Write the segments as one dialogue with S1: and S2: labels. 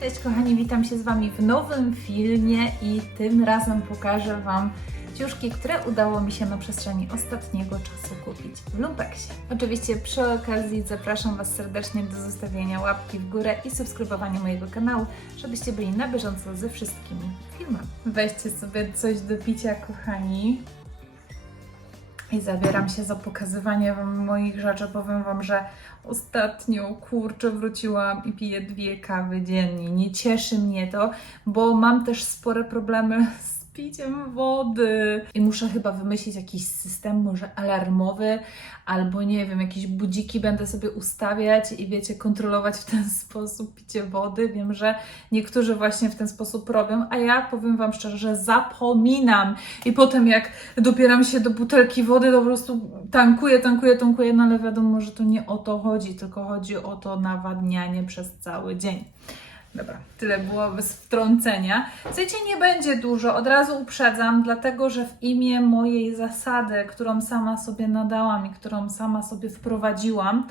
S1: Cześć kochani, witam się z Wami w nowym filmie i tym razem pokażę Wam ciuszki, które udało mi się na przestrzeni ostatniego czasu kupić w Lumpeksie. Oczywiście przy okazji zapraszam Was serdecznie do zostawienia łapki w górę i subskrybowania mojego kanału, żebyście byli na bieżąco ze wszystkimi filmami. Weźcie sobie coś do picia kochani. I zabieram się za pokazywanie Wam moich rzeczy. Powiem Wam, że ostatnio kurczę wróciłam i piję dwie kawy dziennie. Nie cieszy mnie to, bo mam też spore problemy z piciem wody. I muszę chyba wymyślić jakiś system, może alarmowy, albo nie wiem, jakieś budziki będę sobie ustawiać i wiecie, kontrolować w ten sposób picie wody. Wiem, że niektórzy właśnie w ten sposób robią, a ja powiem Wam szczerze, że zapominam. I potem jak dopieram się do butelki wody, to po prostu tankuję, tankuję, tankuję, no ale wiadomo, że to nie o to chodzi, tylko chodzi o to nawadnianie przez cały dzień. Dobra, tyle było bez wtrącenia. Słuchajcie, nie będzie dużo, od razu uprzedzam, dlatego że w imię mojej zasady, którą sama sobie nadałam i którą sama sobie wprowadziłam,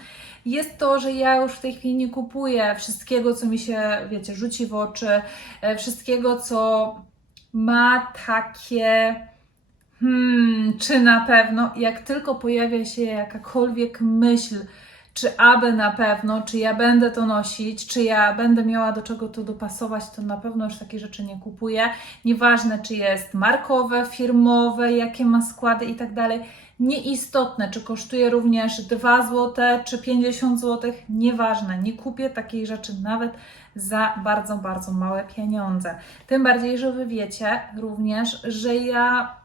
S1: jest to, że ja już w tej chwili nie kupuję wszystkiego, co mi się, wiecie, rzuci w oczy, e, wszystkiego, co ma takie. Hmm, czy na pewno, jak tylko pojawia się jakakolwiek myśl, czy aby na pewno, czy ja będę to nosić, czy ja będę miała do czego to dopasować, to na pewno już takie rzeczy nie kupuję. Nieważne, czy jest markowe, firmowe, jakie ma składy i tak dalej. Nieistotne, czy kosztuje również 2 zł, czy 50 zł, nieważne. Nie kupię takiej rzeczy nawet za bardzo, bardzo małe pieniądze. Tym bardziej, że Wy wiecie również, że ja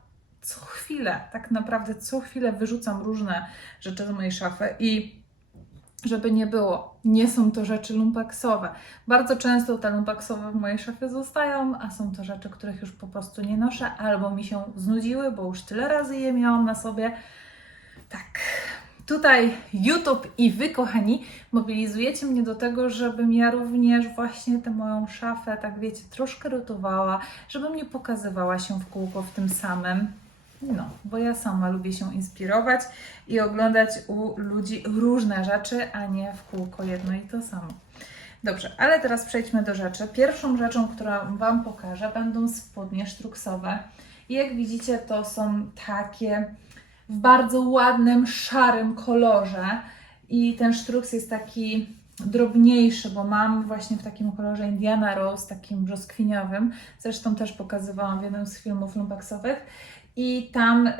S1: co chwilę, tak naprawdę co chwilę wyrzucam różne rzeczy z mojej szafy i żeby nie było, nie są to rzeczy lumpeksowe. Bardzo często te lumpeksowe w mojej szafie zostają, a są to rzeczy, których już po prostu nie noszę, albo mi się znudziły, bo już tyle razy je miałam na sobie. Tak. Tutaj YouTube i Wy, kochani, mobilizujecie mnie do tego, żebym ja również właśnie tę moją szafę, tak wiecie, troszkę rotowała, żebym nie pokazywała się w kółko w tym samym. No, bo ja sama lubię się inspirować i oglądać u ludzi różne rzeczy, a nie w kółko jedno i to samo. Dobrze, ale teraz przejdźmy do rzeczy. Pierwszą rzeczą, którą Wam pokażę, będą spodnie sztruksowe. I jak widzicie, to są takie w bardzo ładnym, szarym kolorze. I ten sztruks jest taki drobniejszy, bo mam właśnie w takim kolorze Indiana Rose, takim brzoskwiniowym. Zresztą też pokazywałam w jednym z filmów lumpeksowych. I tam y,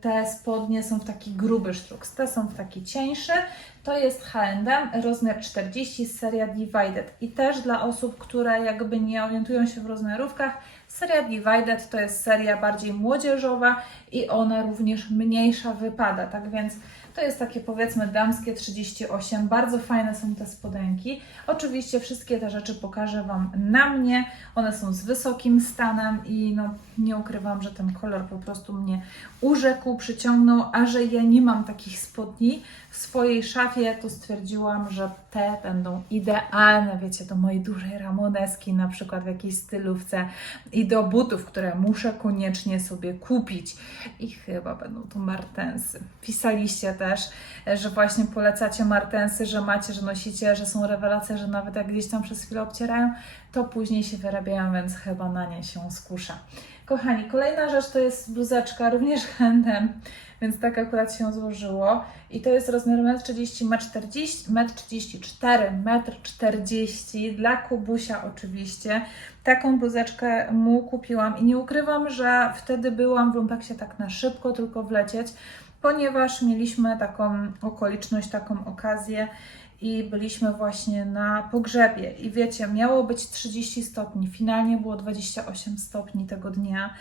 S1: te spodnie są w taki gruby sztruks. Te są w taki cieńszy. To jest H&M, rozmiar 40, seria Divided. I też dla osób, które jakby nie orientują się w rozmiarówkach, seria Divided to jest seria bardziej młodzieżowa i ona również mniejsza wypada. Tak więc to jest takie powiedzmy damskie 38. Bardzo fajne są te spodenki. Oczywiście wszystkie te rzeczy pokażę Wam na mnie. One są z wysokim stanem i no, nie ukrywam, że ten kolor po prostu mnie urzekł, przyciągnął, a że ja nie mam takich spodni w swojej szafie, to stwierdziłam, że te będą idealne, wiecie, do mojej dużej ramoneski, na przykład w jakiejś stylówce i do butów, które muszę koniecznie sobie kupić. I chyba będą to martensy. Pisaliście też, że właśnie polecacie martensy, że macie, że nosicie, że są rewelacje, że nawet jak gdzieś tam przez chwilę obcierają, to później się wyrabiają, więc chyba na nie się skusza. Kochani, kolejna rzecz to jest bluzeczka, również handem, więc tak akurat się złożyło. I to jest rozmiar 1,30 m, 40 1,34 m, 1,40 m dla Kubusia oczywiście. Taką bluzeczkę mu kupiłam i nie ukrywam, że wtedy byłam w lumpeksie tak na szybko tylko wlecieć, ponieważ mieliśmy taką okoliczność, taką okazję i byliśmy właśnie na pogrzebie. I wiecie, miało być 30 stopni, finalnie było 28 stopni tego dnia,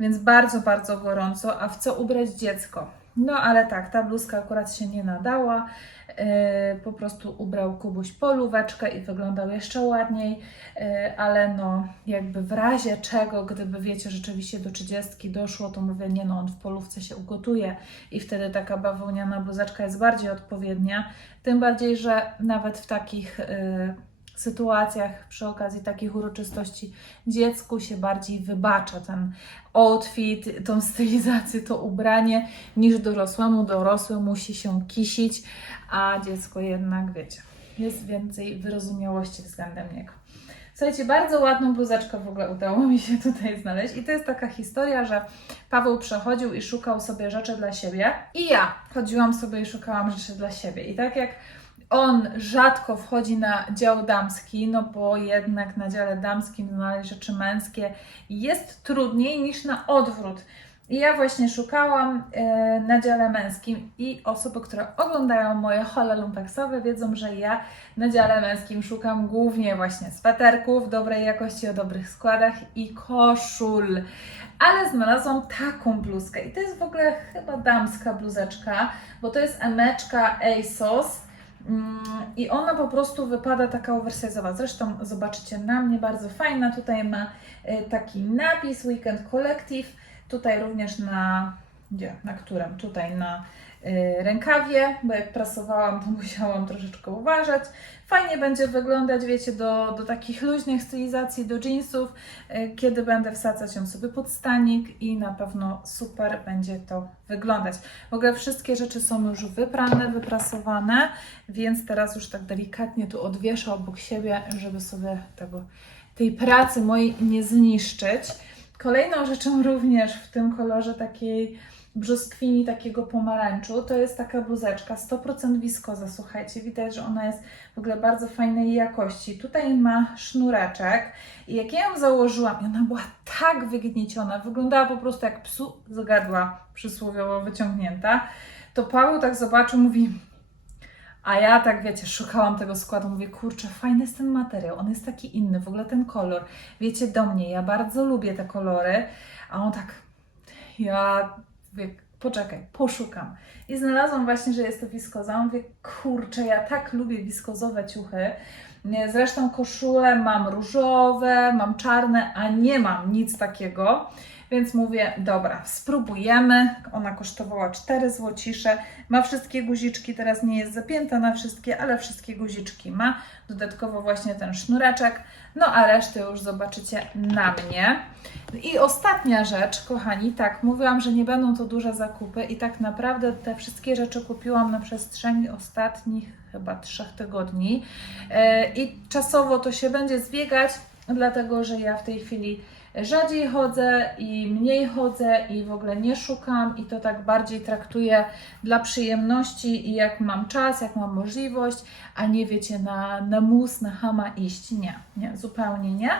S1: więc bardzo, bardzo gorąco. A w co ubrać dziecko? No ale tak, ta bluzka akurat się nie nadała. Yy, po prostu ubrał Kubuś polóweczkę i wyglądał jeszcze ładniej, yy, ale no jakby w razie czego, gdyby wiecie, rzeczywiście do 30 doszło, to mówię, nie no, on w polówce się ugotuje i wtedy taka bawełniana bluzeczka jest bardziej odpowiednia, tym bardziej, że nawet w takich yy, sytuacjach, przy okazji takich uroczystości, dziecku się bardziej wybacza ten outfit, tą stylizację, to ubranie, niż dorosłemu. Dorosły musi się kisić, a dziecko jednak, wiecie, jest więcej wyrozumiałości względem niego. Słuchajcie, bardzo ładną bluzeczkę w ogóle udało mi się tutaj znaleźć. I to jest taka historia, że Paweł przechodził i szukał sobie rzeczy dla siebie. I ja chodziłam sobie i szukałam rzeczy dla siebie. I tak jak on rzadko wchodzi na dział damski, no bo jednak na dziale damskim znaleźć rzeczy męskie jest trudniej niż na odwrót. I ja właśnie szukałam e, na dziale męskim i osoby, które oglądają moje hole lumpeksowe wiedzą, że ja na dziale męskim szukam głównie właśnie sweterków dobrej jakości, o dobrych składach i koszul. Ale znalazłam taką bluzkę i to jest w ogóle chyba damska bluzeczka, bo to jest emeczka ASOS. Mm, I ona po prostu wypada taka oversize'owa. Zresztą zobaczycie na mnie, bardzo fajna. Tutaj ma e, taki napis Weekend Collective. Tutaj również na, gdzie, na którym? Tutaj na y, rękawie, bo jak prasowałam, to musiałam troszeczkę uważać. Fajnie będzie wyglądać, wiecie, do, do takich luźnych stylizacji, do jeansów, y, kiedy będę wsadzać ją sobie pod stanik i na pewno super będzie to wyglądać. W ogóle wszystkie rzeczy są już wyprane, wyprasowane, więc teraz już tak delikatnie tu odwieszę obok siebie, żeby sobie tego, tej pracy mojej nie zniszczyć. Kolejną rzeczą również w tym kolorze takiej brzoskwini, takiego pomarańczu, to jest taka bluzeczka 100% wiskoza, słuchajcie, widać, że ona jest w ogóle bardzo fajnej jakości. Tutaj ma sznureczek i jak ja ją założyłam, ona była tak wygnieciona, wyglądała po prostu jak psu z przysłowiowo wyciągnięta, to Paweł tak zobaczył, mówi, a ja tak wiecie, szukałam tego składu, mówię, kurczę, fajny jest ten materiał, on jest taki inny, w ogóle ten kolor. Wiecie, do mnie, ja bardzo lubię te kolory, a on tak, ja mówię, poczekaj, poszukam. I znalazłam właśnie, że jest to wiskoza. Mówię, kurczę, ja tak lubię wiskozowe ciuchy. Zresztą koszule mam różowe, mam czarne, a nie mam nic takiego. Więc mówię, dobra, spróbujemy. Ona kosztowała 4 złocisze. Ma wszystkie guziczki, teraz nie jest zapięta na wszystkie, ale wszystkie guziczki ma. Dodatkowo właśnie ten sznureczek. No a resztę już zobaczycie na mnie. I ostatnia rzecz, kochani, tak, mówiłam, że nie będą to duże zakupy i tak naprawdę te wszystkie rzeczy kupiłam na przestrzeni ostatnich chyba trzech tygodni. E, I czasowo to się będzie zbiegać, dlatego że ja w tej chwili rzadziej chodzę i mniej chodzę i w ogóle nie szukam i to tak bardziej traktuję dla przyjemności i jak mam czas, jak mam możliwość, a nie wiecie, na, na mus, na hama iść. Nie, nie, zupełnie nie.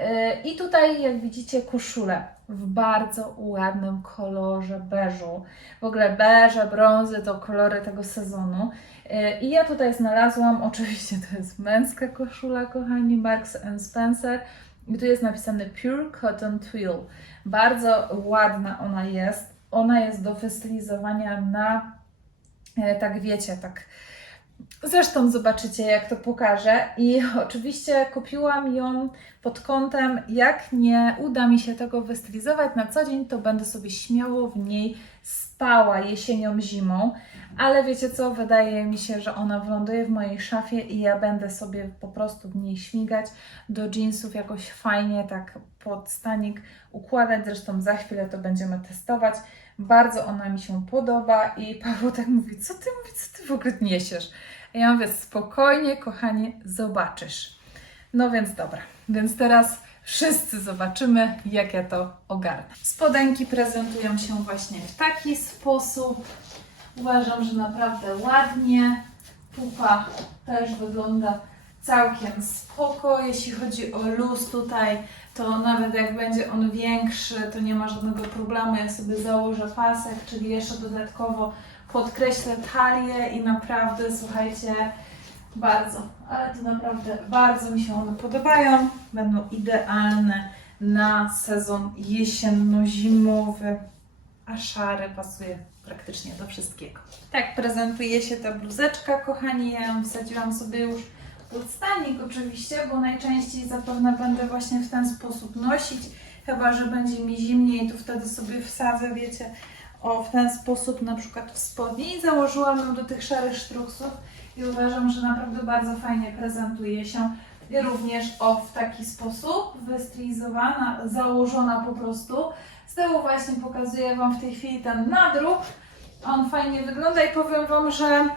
S1: Yy, I tutaj, jak widzicie, koszulę w bardzo ładnym kolorze beżu. W ogóle beże, brązy to kolory tego sezonu. Yy, I ja tutaj znalazłam, oczywiście to jest męska koszula, kochani, Marks Spencer. I tu jest napisane Pure Cotton Twill. Bardzo ładna ona jest. Ona jest do wystylizowania na, e, tak wiecie, tak. Zresztą zobaczycie, jak to pokażę. I oczywiście kupiłam ją pod kątem, jak nie uda mi się tego wystylizować na co dzień, to będę sobie śmiało w niej spała jesienią, zimą. Ale wiecie co, wydaje mi się, że ona wyląduje w mojej szafie i ja będę sobie po prostu w niej śmigać do jeansów jakoś fajnie, tak pod stanik układać. Zresztą za chwilę to będziemy testować. Bardzo ona mi się podoba i Paweł tak mówi, co ty mówi, co ty w ogóle niesiesz? A ja mówię, spokojnie, kochanie, zobaczysz. No więc dobra, więc teraz wszyscy zobaczymy, jak ja to ogarnę. Spodenki prezentują się właśnie w taki sposób. Uważam, że naprawdę ładnie. Pupa też wygląda całkiem spoko. Jeśli chodzi o luz tutaj, to nawet jak będzie on większy, to nie ma żadnego problemu. Ja sobie założę pasek, czyli jeszcze dodatkowo podkreślę talię i naprawdę, słuchajcie, bardzo, ale to naprawdę bardzo mi się one podobają. Będą idealne na sezon jesienno-zimowy, a szary pasuje praktycznie do wszystkiego. Tak prezentuje się ta bluzeczka, kochani. Ja ją wsadziłam sobie już pod stanik oczywiście, bo najczęściej zapewne będę właśnie w ten sposób nosić. Chyba, że będzie mi zimniej, to wtedy sobie wsadzę, wiecie, o w ten sposób na przykład w spodnie i założyłam ją do tych szarych sztruksów i uważam, że naprawdę bardzo fajnie prezentuje się również o w taki sposób wystylizowana, założona po prostu. Z tyłu właśnie pokazuję Wam w tej chwili ten nadruk. On fajnie wygląda i powiem Wam, że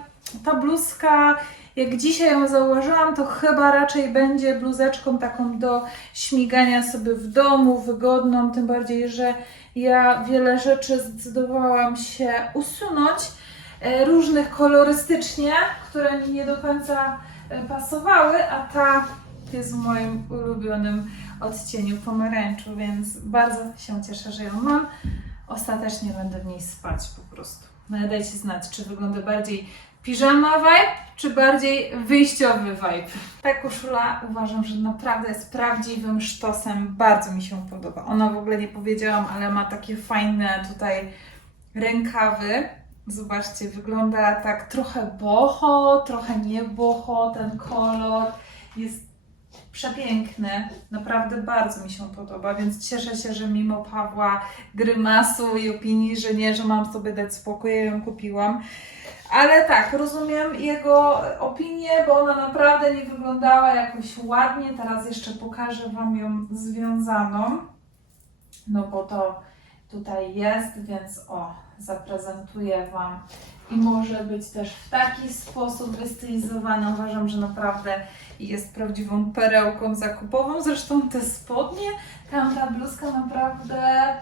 S1: ta bluzka jak dzisiaj ją założyłam, to chyba raczej będzie bluzeczką taką do śmigania sobie w domu, wygodną, tym bardziej, że ja wiele rzeczy zdecydowałam się usunąć, różnych kolorystycznie, które mi nie do końca e, pasowały, a ta jest w moim ulubionym odcieniu pomarańczu, więc bardzo się cieszę, że ją mam. Ostatecznie będę w niej spać po prostu. No dajcie znać, czy wygląda bardziej piżama vibe, czy bardziej wyjściowy vibe. Ta koszula uważam, że naprawdę jest prawdziwym sztosem. Bardzo mi się podoba. Ona w ogóle nie powiedziałam, ale ma takie fajne tutaj rękawy. Zobaczcie, wygląda tak trochę boho, trochę nie boho, ten kolor jest przepiękny. Naprawdę bardzo mi się podoba, więc cieszę się, że mimo Pawła grymasu i opinii, że nie, że mam sobie dać spokój, ja ją kupiłam. Ale tak, rozumiem jego opinię, bo ona naprawdę nie wyglądała jakoś ładnie. Teraz jeszcze pokażę Wam ją związaną. No bo to tutaj jest, więc o, zaprezentuję Wam. I może być też w taki sposób wystylizowana. Uważam, że naprawdę jest prawdziwą perełką zakupową. Zresztą te spodnie, tamta bluzka naprawdę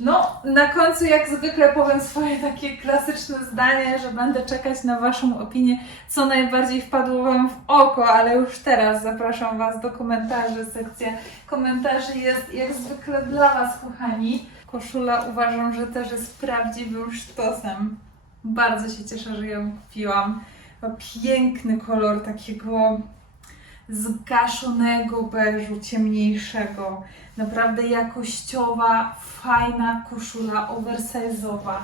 S1: no, na końcu jak zwykle powiem swoje takie klasyczne zdanie, że będę czekać na Waszą opinię, co najbardziej wpadło Wam w oko, ale już teraz zapraszam Was do komentarzy. Sekcja komentarzy jest jak zwykle dla Was, kochani. Koszula uważam, że też jest prawdziwym sztosem. Bardzo się cieszę, że ją kupiłam. Ma piękny kolor takiego zgaszonego beżu, ciemniejszego. Naprawdę jakościowa, fajna koszula oversize'owa.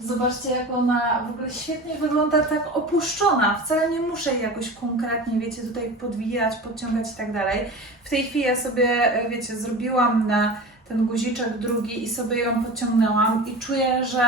S1: Zobaczcie, jak ona w ogóle świetnie wygląda tak opuszczona. Wcale nie muszę jej jakoś konkretnie, wiecie, tutaj podwijać, podciągać i tak dalej. W tej chwili ja sobie, wiecie, zrobiłam na ten guziczek drugi i sobie ją podciągnęłam i czuję, że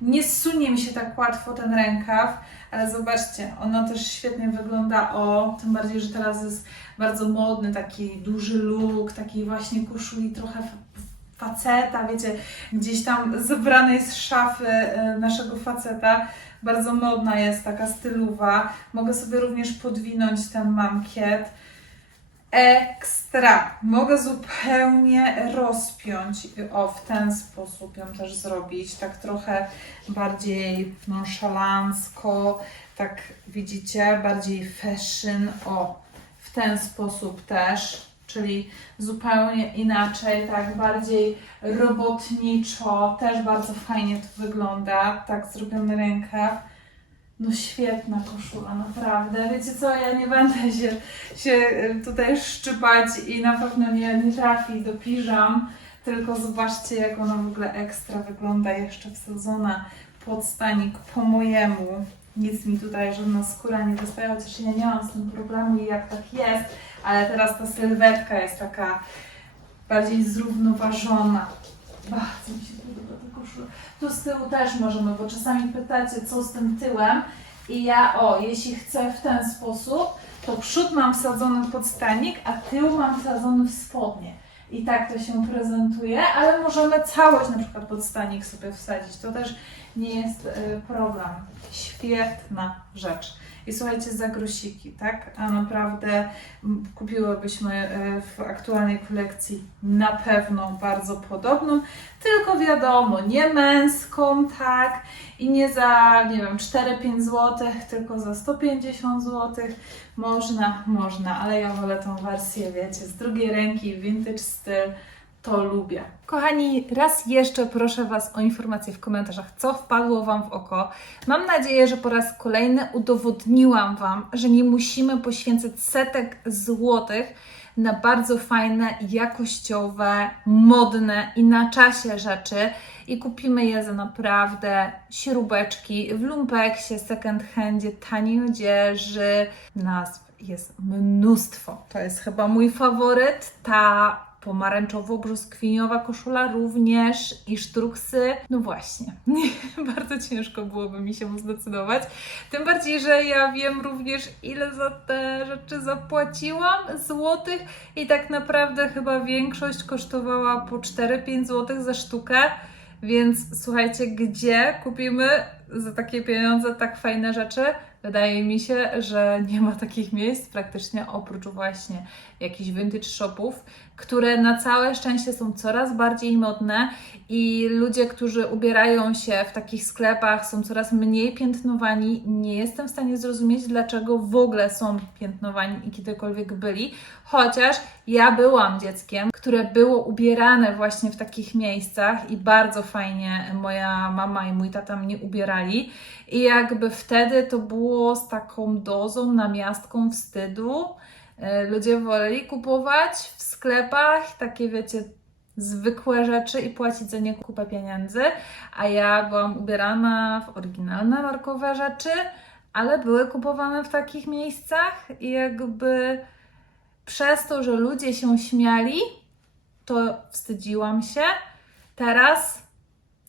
S1: nie zsunie mi się tak łatwo ten rękaw, ale zobaczcie, ona też świetnie wygląda, o, tym bardziej, że teraz jest bardzo modny taki duży look, takiej właśnie koszuli trochę fa- faceta, wiecie, gdzieś tam zebranej z szafy e, naszego faceta. Bardzo modna jest taka stylowa. Mogę sobie również podwinąć ten mankiet. Ekstra! Mogę zupełnie rozpiąć, o w ten sposób ją też zrobić, tak trochę bardziej nonszalancko, tak widzicie, bardziej fashion, o w ten sposób też, czyli zupełnie inaczej, tak bardziej robotniczo, też bardzo fajnie to wygląda, tak zrobiony rękaw. No świetna koszula, naprawdę. Wiecie co, ja nie będę się, się y, tutaj szczypać i na pewno nie, nie trafi do piżam, tylko zobaczcie jak ona w ogóle ekstra wygląda, jeszcze wsadzona pod stanik po mojemu. Nic mi tutaj żadna skóra nie wystaje, chociaż ja nie mam z tym problemu i jak tak jest, ale teraz ta sylwetka jest taka bardziej zrównoważona. Bardzo mi się Tu z tyłu też możemy, bo czasami pytacie, co z tym tyłem. I ja, o, jeśli chcę w ten sposób, to przód mam wsadzony pod stanik, a tył mam wsadzony w spodnie. I tak to się prezentuje, ale możemy całość na przykład pod stanik sobie wsadzić. To też nie jest y, problem. Świetna rzecz. I słuchajcie, za grosiki, tak? A naprawdę kupiłybyśmy y, w aktualnej kolekcji na pewno bardzo podobną, tylko wiadomo, nie męską, tak? I nie za, nie wiem, 4-5 zł, tylko za 150 zł. Można, można, ale ja wolę tą wersję, wiecie, z drugiej ręki, vintage styl. To lubię. Kochani, raz jeszcze proszę Was o informacje w komentarzach, co wpadło Wam w oko. Mam nadzieję, że po raz kolejny udowodniłam Wam, że nie musimy poświęcać setek złotych na bardzo fajne, jakościowe, modne i na czasie rzeczy i kupimy je za naprawdę śrubeczki w lumpeksie, second handzie, taniej odzieży. Nazw jest mnóstwo. To jest chyba mój faworyt. Ta pomarańczowo-brzoskwiniowa koszula również i sztruksy. No właśnie, bardzo ciężko byłoby mi się zdecydować. Tym bardziej, że ja wiem również ile za te rzeczy zapłaciłam złotych i tak naprawdę chyba większość kosztowała po 4-5 złotych za sztukę. Więc słuchajcie, gdzie kupimy za takie pieniądze tak fajne rzeczy? Wydaje mi się, że nie ma takich miejsc praktycznie oprócz właśnie jakichś vintage shopów, które na całe szczęście są coraz bardziej modne i ludzie, którzy ubierają się w takich sklepach są coraz mniej piętnowani. Nie jestem w stanie zrozumieć, dlaczego w ogóle są piętnowani i kiedykolwiek byli, chociaż ja byłam dzieckiem, które było ubierane właśnie w takich miejscach i bardzo fajnie moja mama i mój tata mnie ubierali. I jakby wtedy to było z taką dozą, namiastką wstydu. E, Ludzie woleli kupować w sklepach takie, wiecie, zwykłe rzeczy i płacić za nie kupę pieniędzy, a ja byłam ubierana w oryginalne markowe rzeczy, ale były kupowane w takich miejscach i jakby przez to, że ludzie się śmiali, to wstydziłam się. Teraz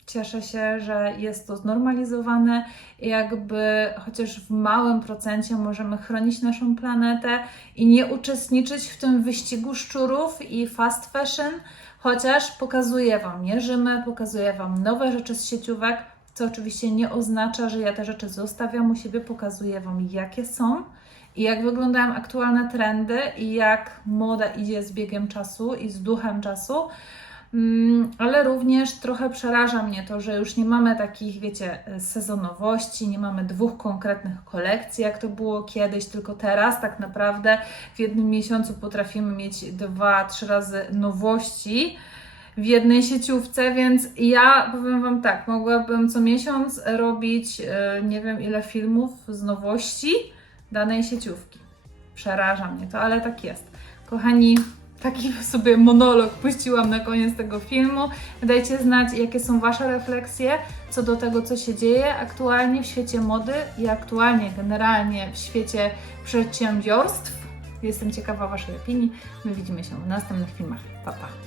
S1: cieszę się, że jest to znormalizowane jakby chociaż w małym procencie możemy chronić naszą planetę i nie uczestniczyć w tym wyścigu szczurów i fast fashion, chociaż pokazuję Wam mierzymy, pokazuję Wam nowe rzeczy z sieciówek, co oczywiście nie oznacza, że ja te rzeczy zostawiam u siebie, pokazuję Wam jakie są i jak wyglądają aktualne trendy i jak moda idzie z biegiem czasu i z duchem czasu. Mm, ale również trochę przeraża mnie to, że już nie mamy takich, wiecie, sezonowości, nie mamy dwóch konkretnych kolekcji, jak to było kiedyś, tylko teraz tak naprawdę w jednym miesiącu potrafimy mieć dwa, trzy razy nowości w jednej sieciówce, więc ja powiem Wam tak, mogłabym co miesiąc robić e, nie wiem ile filmów z nowości danej sieciówki. Przeraża mnie to, ale tak jest. Kochani, taki sobie monolog puściłam na koniec tego filmu. Dajcie znać, jakie są Wasze refleksje co do tego, co się dzieje aktualnie w świecie mody i aktualnie generalnie w świecie przedsiębiorstw. Jestem ciekawa Waszej opinii. My widzimy się w następnych filmach. Pa, pa.